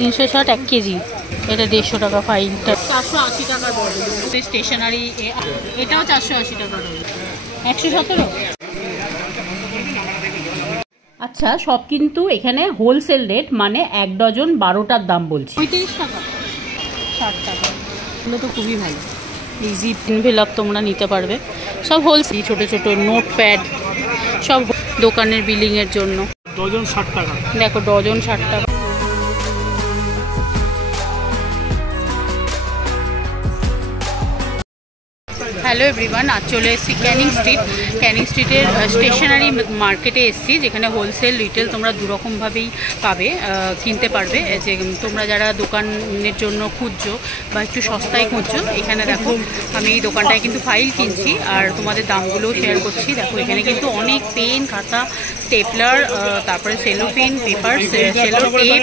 360 1 KG. এটা 150 টাকা ফাইলটা, 480 টাকা ডজন। স্টেশনারি এটাও 480 টাকা ডজন, 117। আচ্ছা, সব কিন্তু এখানে হোলসেল রেট, মানে 1 ডজন 12টার দাম বলছি। 35 টাকা, 60 টাকা। এগুলো তো খুবই ভালো। ইজি এনভেলপ তোমরা নিতে পারবে, সব হোলসেল। ছোট ছোট নোটপ্যাড, সব দোকানের বিলিংয়ের জন্য। ডজন 60 টাকা। দেখো ডজন 60 টাকা। হ্যালো এভরিওয়ান, আজ চলে এসেছি ক্যানিং স্ট্রিট। ক্যানিং স্ট্রিটের স্টেশনারি মার্কেটে এসেছি, যেখানে হোলসেল রিটেল তোমরা দুরকমভাবেই পাবে, কিনতে পারবে। যে তোমরা যারা দোকানের জন্য খুঁজছো বা একটু সস্তায় খুঁজছো, এখানে দেখো আমি এই দোকানটায় কিন্তু ফাইল কিনছি আর তোমাদের দামগুলোও শেয়ার করছি। দেখো এখানে কিন্তু অনেক পেন, খাতা, স্টেপলার, তারপরে সেলোপিন, পেপার, সেলো টেপ,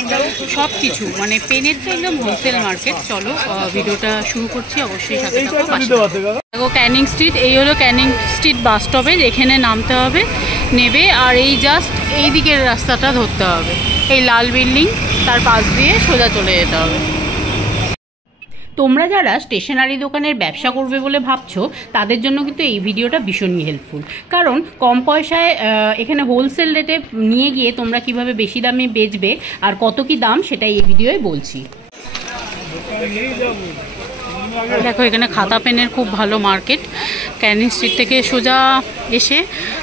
সব কিছু, মানে পেনের তো একদম হোলসেল মার্কেট। চলো ভিডিওটা শুরু করছি, অবশ্যই সাথে থাকো। দেখো ক্যানিং স্ট্রিট, এই হলো ক্যানিং স্ট্রিট বাস স্টপেজ। এখানে নামতে হবে, নেবে, আর এই জাস্ট এই দিকের রাস্তাটা ধরতে হবে, এই লাল বিল্ডিং, তার পাশ দিয়ে সোজা চলে যেতে হবে। তোমরা যারা স্টেশনারি দোকানের ব্যবসা করবে বলে ভাবছো, তাদের জন্য কিন্তু এই ভিডিওটা ভীষণই হেল্পফুল। কারণ কম পয়সায় এখানে হোলসেল রেটে নিয়ে গিয়ে তোমরা কিভাবে বেশি দামে বেচবে আর কত কি দাম, সেটাই এই ভিডিওয়ে বলছি। দেখো এখানে খাতা পেনের খুব ভালো মার্কেট। ক্যানিং স্ট্রিট থেকে সোজা এসে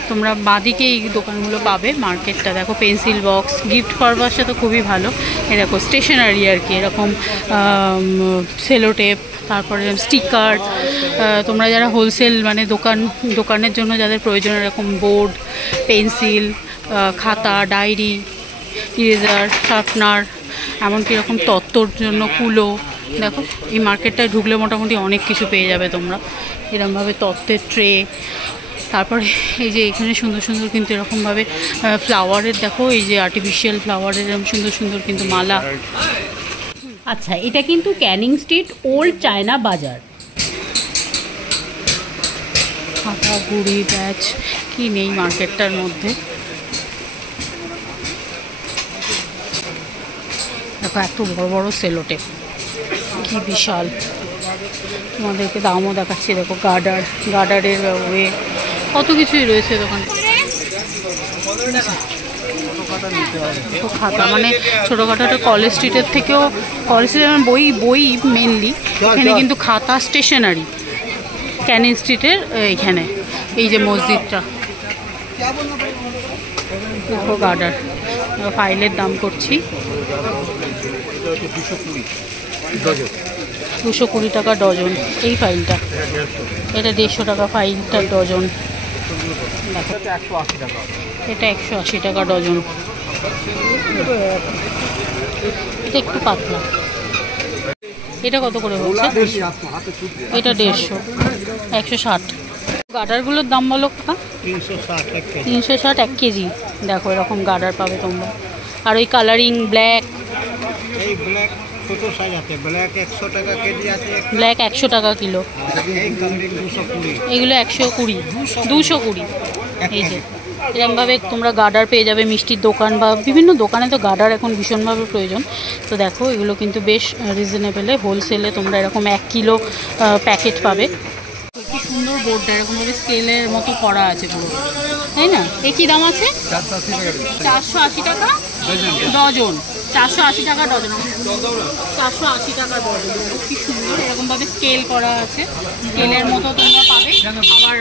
তোমরা বাঁদিকে এই দোকানগুলো পাবে। মার্কেটটা দেখো, পেন্সিল বক্স, গিফট পারপাসটা তো খুবই ভালো। এ দেখো স্টেশনারি আর কি, এরকম সেলোটেপ, তারপরে স্টিকার। তোমরা যারা হোলসেল মানে দোকানের জন্য যাদের প্রয়োজন, এরকম বোর্ড, পেন্সিল, খাতা, ডায়েরি, ইরেজার, শার্পনার, এমনকি এরকম তত্ত্বর জন্য কুলো। দেখো এই মার্কেটটায় ঢুকলে মোটামুটি অনেক কিছু পেয়ে যাবে তোমরা, এরকমভাবে তত্ত্বের ট্রে। তারপরে এই যে এখানে সুন্দর সুন্দর কিন্তু এরকমভাবে ফ্লাওয়ারের, দেখো এই যে আর্টিফিশিয়াল ফ্লাওয়ারের এরকম সুন্দর সুন্দর কিন্তু মালা। আচ্ছা, এটা কিন্তু ক্যানিং স্ট্রিট ওল্ড চায়না বাজার। খাতা, গুড়ি, ব্যাচ, কি নেই মার্কেটটার মধ্যে। দেখো এত বড় বড় সেলোটেপ, কি বিশাল। তোমাদেরকে দামও দেখাচ্ছি। দেখো গার্ডারের ওয়ে, কত কিছুই রয়েছে দোকানে। খাতা মানে ছোটোখাটো কলেজ স্ট্রিটের থেকেও, কলেজ স্ট্রিটের বই মেনলি, এখানে কিন্তু খাতা, স্টেশনারি। ক্যানিং স্ট্রিটের এইখানে এই যে মসজিদটা, দেখো গার্ডার। ফাইলের দাম করছি 220 টাকা ডজন। এই ফাইলটা, এটা 150 টাকা ফাইলটা ডজন। দেখো এটা 180 টাকা ডজন। এটা একটু পাতলা। এটা কত করে বলছে? এটা 150, 160। গার্ডারগুলোর দাম বলো কাকা? 360 1 কেজি। দেখো এরকম গার্ডার পাবে তোমরা। আর ওই কালারিং ব্ল্যাক, ছোটো সাইজ আছে, ব্ল্যাক 100 টাকা কেজি আছে, ব্ল্যাক 100 টাকা কিলো। এগুলো 120, 220। এই যে এরকমভাবে তোমরা গার্ডার পেয়ে যাবে মিষ্টির দোকান বা বিভিন্ন দোকানে। তো গার্ডার এখন ভীষণভাবে প্রয়োজন। তো দেখো এগুলো কিন্তু বেশ রিজনেবলে, হোলসেলে তোমরা এরকম 1 কিলো প্যাকেট পাবে। কি সুন্দর বোর্ডটা, এরকমভাবে স্কেলের মতো করা আছে পুরো, তাই না? এ কী দাম আছে? 480 টাকা ডজন। 480 টাকা ডজন, 480 টাকা ডজন। কি সুন্দর, এরকমভাবে স্কেল করা আছে, স্কেলের মতো তোমরা পাবে। আবার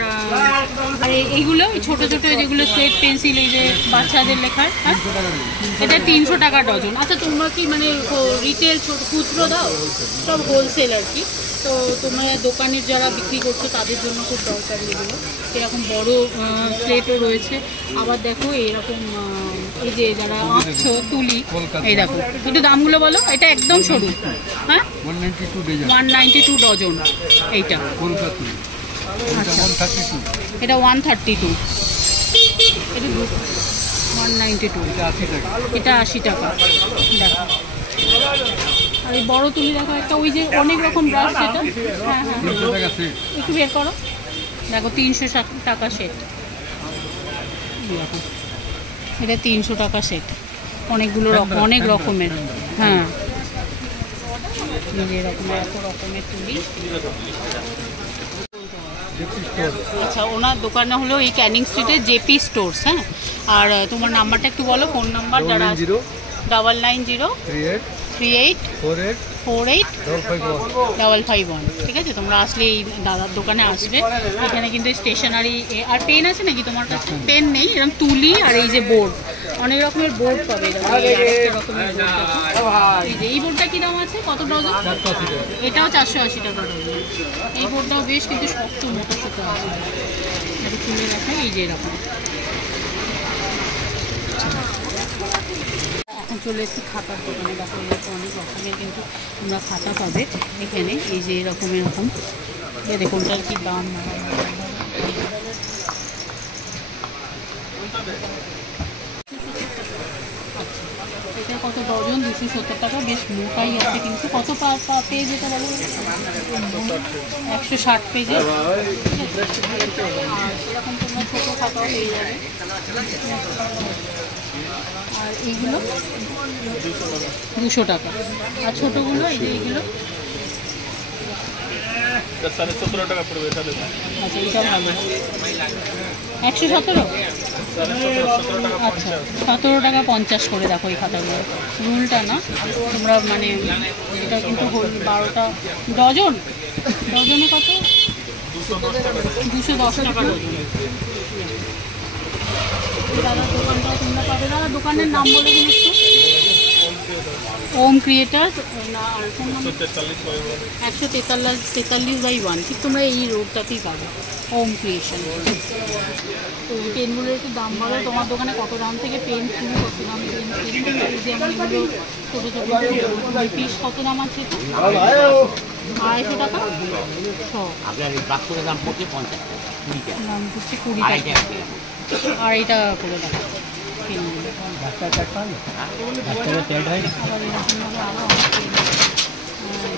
আর এইগুলো ছোটো ছোটো যেগুলো স্লেট পেন্সিল, এই যে বাচ্চাদের লেখার, হ্যাঁ, এটা 300 টাকা ডজন। আচ্ছা তোমরা কি মানে রিটেল খুচরো দাও? সব হোলসেল আর কি। তো তোমরা দোকানের যারা বিক্রি করছো তাদের জন্য খুব দরকারি এগুলো। এরকম বড় স্লেটও রয়েছে। আবার দেখো এরকম এই যে যারা আঁকছো তুলি, এই দেখো একটু দামগুলো বলো। এটা একদম সরু, হ্যাঁ, 192 ডজন এইটা। আচ্ছা এটা 132, এটা 192, এটা 80 টাকা। দেখো আর এই বড়ো তুলি দেখো একটা, ওই যে অনেক রকম ব্রাশ, যেটা হ্যাঁ হ্যাঁ একটু বের করো। দেখো 300 টাকা সেট। দেখো এটা 300 টাকা সেট, অনেকগুলো অনেক রকমের। হ্যাঁ যে এরকম এত রকমের তুলি। আচ্ছা, ওনার দোকানে হলো এই ক্যানিং স্ট্রিটে জেপি স্টোর্স। হ্যাঁ, আর তোমার নাম্বারটা একটু বলো, ফোন নাম্বার যারা। 9903848551। ঠিক আছে, তোমরা আসলে এই দাদার দোকানে আসবে। এখানে কিন্তু স্টেশনারি আর পেন আছে নাকি তোমার কাছে? পেন নেই, এরকম তুলি আর এই যে বোর্ড, অনেক রকমের বোর্ড পাবে। এই বোর্ডটা কি দাম আছে, কত ডজন? এটাও 480 টাকা ডজন। এই বোর্ডটাও বেশ কিন্তু শক্ত মোটা সুতো আছে। এটা খুলে রাখাই এই যে এরকম। এখন চলে এসেছি খাতার দোকানে। দেখো এরকম অনেক রকমের কিন্তু তোমরা খাতা পাবে এখানে। এই যে এরকম দেখুনটার কি দাম। এটা কত ডজন? 270 টাকা। বেশ মোটাই আছে কিন্তু। কত পেজ এটা বলো? 160 পেজের। আর সেরকম তোমরা ছোটো খাতাও পেয়ে যাবে। আর এইগুলো 200 টাকা। আর ছোটোগুলো এই যে এইগুলো 17.5 টাকা পড়বে। এটা দেখুন। আচ্ছা, এইটা ভালো। 117। আচ্ছা, 17 টাকা 50 করে। দেখো এই খাতাগুলো রুলটা না তোমরা, মানে এটা কিন্তু 12টা ডজন। ডজনে কত? 210 টাকা ডজন। দাদার দোকানটা তোমরা পাবে। দাদা দোকানের নাম বলে দিন একটু। ওম ক্রিয়েটার্স। আর ফোন নাম্বার 143/1। ঠিক তোমরা এই রোডটাতেই পাবে, ওম ক্রিয়েশন। তো এই পেনগুলোর একটু দাম বলো, তোমার দোকানে কত দাম থেকে পেন শুরু, কত দাম পেন? যেমন এগুলো ছোটো ছোটো পিস কত দাম আছে? 250 টাকা শ। দাম পড়ছে 20 টাকা। 2.5 টাকা করে দাম পেনগুলো।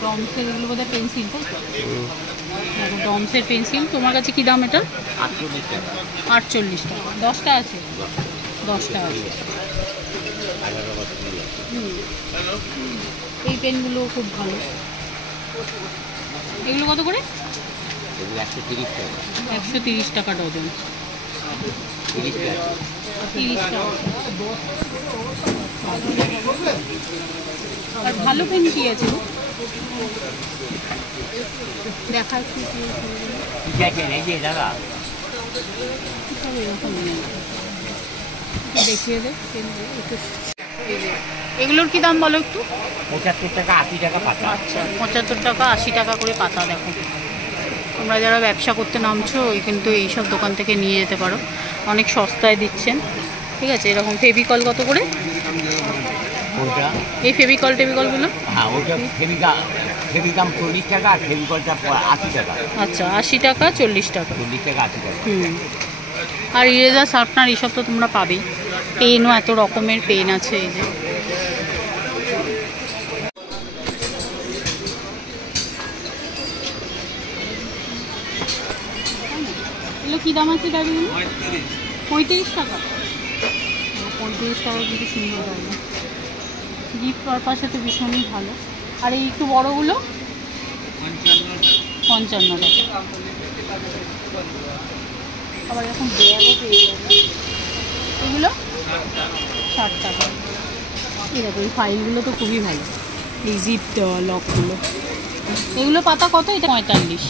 ডমসের এগুলো বোধহয় পেন্সিল, তাই তো? দেখো ডমসের পেন্সিল। তোমার কাছে কী দাম এটা? 48 টাকা। 10টা আছে? 10টা আছে। এই পেনগুলো খুব ভালো। এগুলো কত করে? 130 টাকা ডজন। 30 টাকা। আর ভালো পেন কি আছে দেখা একটু? দেখিয়ে দে এগুলোর কি দাম বলো একটু? 75 টাকা 80 টাকা পাতা। আচ্ছা, 75 টাকা 80 টাকা করে পাতা। দেখো তোমরা যারা ব্যবসা করতে নামছো কিন্তু এইসব দোকান থেকে নিয়ে যেতে পারো, অনেক সস্তায় দিচ্ছেন। ঠিক আছে, এরকম ফেভিকল কত করে? ওটা এই টেবিকলগুলো? হ্যাঁ, ওটা ফেভিকাম 40 টাকা আর ফেভিকলটা 80 টাকা। আচ্ছা, 80 টাকা 40 টাকা। 40 টাকা 80 টাকা। আর ইরেজার শার্পনার এইসব তো তোমরা পাবেই। পেনও এত রকমের পেন আছে। এই যে এগুলো কী দাম আছে গাড়িগুলো? 35 টাকা। 35 টাকা কিন্তু সুন্দর দাম। গিফট পারপাসে তো ভীষণই ভালো। আর এই একটু বড়োগুলো 55 টাকা। আবার এখন ব্যাগও পেয়ে যাবে। এগুলো 60 টাকা। এই দেখো এই ফাইলগুলো তো খুবই ভালো, এই জিপ দেওয়া লকগুলো। এগুলো পাতা কত? এটা 45।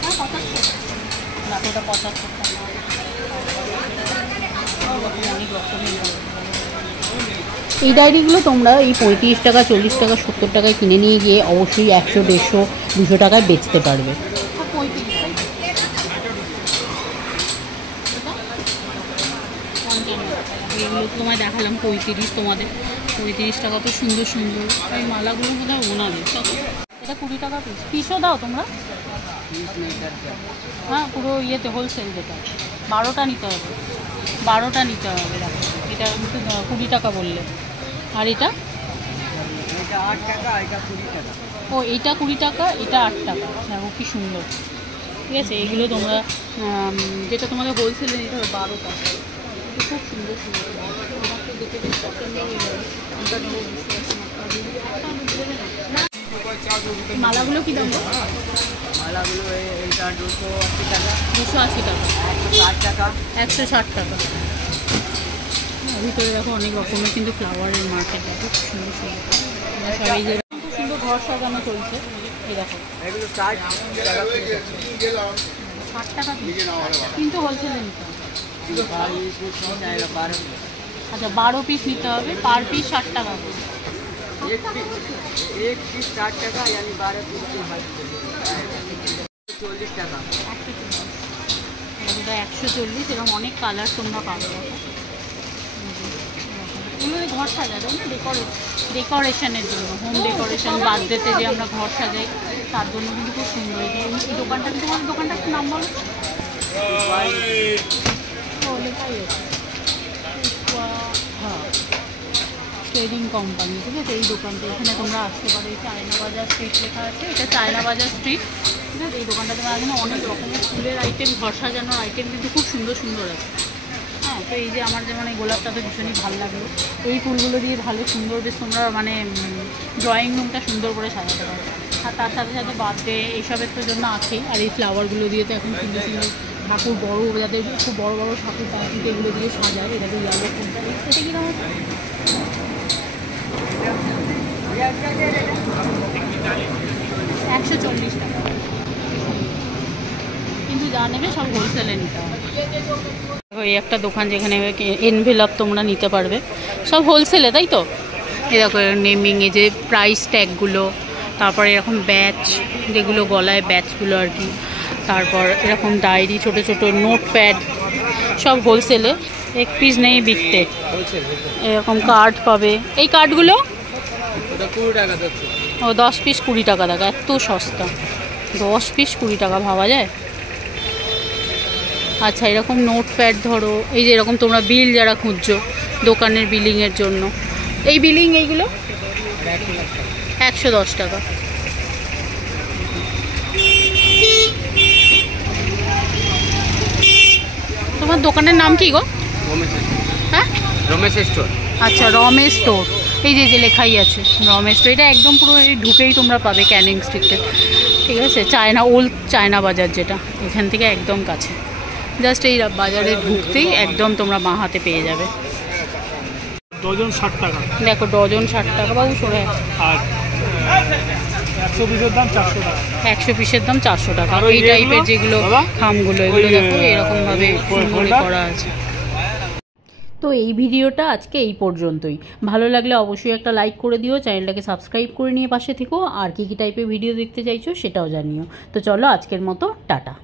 হ্যাঁ 75। দেখো ওটা 75 টাকা। অনেক রকমের। এই ডায়েরিগুলো তোমরা এই 35 টাকা 40 টাকা 70 টাকায় কিনে নিয়ে গিয়ে অবশ্যই 100, 150, 200 টাকায় বেচতে পারবে। এগুলো তোমায় দেখালাম 35, তোমাদের 35 টাকা। তো সুন্দর সুন্দর এই মালাগুলো বোধ হয় ওনাদের। এটা 20 টাকা পিস। পিসও দাও তোমরা? হ্যাঁ, পুরো ইয়েতে হোলসেল যেটা। 12টা নিতে হবে। 12টা নিতে হবে। দেখো এটা কিন্তু 20 টাকা বললে। আর এটা? ও এইটা 20 টাকা, এটা 8 টাকা। দেখো কি সুন্দর। ঠিক আছে, এইগুলো তোমরা যেটা তোমাদের হোলসেলে নিতে হবে 12 টাকা। খুব সুন্দর সুন্দর। দেখে বেশ পছন্দ হয়ে যাবে। মালাগুলো কি দাম? মালাগুলো এইটা 280 টাকা, 280 টাকা, 160 টাকা, 160 টাকা। ভিতরে দেখো অনেক রকমের কিন্তু ফ্লাওয়ারের মার্কেট, দেখো সুন্দর সুন্দর এই যে খুব সুন্দর ঘর সাজানো চলছে। এই দেখো এগুলো 60 টাকা, 60 টাকা কিন্তু হোলসেলে নিতে হবে। আচ্ছা 12 পিস নিতে হবে, পার পিস 60 টাকা। एक पीस 60 টাকা, यानी 12 पीस 40 টাকা। 140, এরকম অনেক কালার তোমরা পাবে। এগুলো ঘর সাজাবে না, ডেকোরেশনের জন্য, হোম ডেকোরেশন, বার্থডেতে যে আমরা ঘর সাজাই তার জন্য কিন্তু খুব সুন্দর। এই দোকানটা, তোমার দোকানটা একটু নাম বলো। লেখাই আছে ট্রেডিং কোম্পানি, ঠিক আছে। এই দোকানটা, এখানে তোমরা আসতে পারো। এই চায়না বাজার স্ট্রিট লেখা আছে, এটা চায়না বাজার স্ট্রিট, ঠিক আছে। এই দোকানটা তোমরা এখানে অনেক রকমের ফুলের আইটেম, ঘর সাজানোর আইটেম কিন্তু খুব সুন্দর সুন্দর আছে। হ্যাঁ, তো এই যে আমার যেমন এই গোলাপটা তো ভীষণই ভালো লাগলো। এই ফুলগুলো দিয়ে ভালো সুন্দর বেশ তোমরা মানে ড্রয়িং রুমটা সুন্দর করে সাজাতে পারো। আর তার সাথে সাথে বার্থডে এইসবের তো জন্য আছেই। আর এই ফ্লাওয়ারগুলো দিয়ে তো এখন সুন্দর সুন্দর ঠাকুর, বড়ো যাদের খুব বড়ো বড়ো ঠাকুর পাখিতে এগুলো দিয়ে সাজায়। এটা তো ইয়ালো ফুলটা, এটা কীরকম আছে? 140 টাকা, কিন্তু যা নেবে সব হোলসেলে নিতে হবে। এই একটা দোকান যেখানে এনভেলপ তোমরা নিতে পারবে, সব হোলসেলে, তাই তো। এই দেখো নেমিং, এই যে প্রাইস ট্যাগগুলো, তারপর এরকম ব্যাচ, যেগুলো গলায় ব্যাচগুলো আর কি, তারপর এরকম ডায়েরি, ছোট ছোট নোট প্যাড, সব হোলসেলে। এক পিস নেই বিকতে। এরকম কার্ড পাবে, এই কার্ডগুলো 20 টাকা। ও 10 পিস 20 টাকা, দেখা এত সস্তা, 10 পিস 20 টাকা, ভাবা যায়। আচ্ছা এরকম নোট প্যাড ধরো, এই যে এরকম তোমরা বিল যারা খুঁজছো দোকানের বিলিংয়ের জন্য, এই বিলিং এইগুলো 110 টাকা। তোমার দোকানের নাম কি গো? হ্যাঁ, রমেশ স্টোর। আচ্ছা রমেশ স্টোর, এই যে লেখাই আছে রমেশ স্টোর। এটা একদম পুরো এই ঢুকেই তোমরা পাবে ক্যানিং স্ট্রিটে, ঠিক আছে। চায়না, ওল্ড চায়না বাজার যেটা, এখান থেকে একদম কাছে, জাস্ট এই বাজারে ঢুকতেই একদম তোমরা বাঁ হাতে পেয়ে যাবে। ডজন 60 টাকা। দেখো ডজন 60 টাকা, বাবু সরে। আর 100 পিসের দাম 400 টাকা। 100 পিসের দাম 400 টাকা। আর এই টাইপের যেগুলো খামগুলো, এগুলো দেখো এরকমভাবে সুন্দরই করা আছে। তো এই ভিডিওটা আজকে এই পর্যন্তই। ভালো লাগলে অবশ্যই একটা লাইক করে দিও, চ্যানেলটাকে সাবস্ক্রাইব করে নিয়ে পাশে থেকো। আর কী কী টাইপের ভিডিও দেখতে চাইছো সেটাও জানিও। তো চলো আজকের মতো টাটা।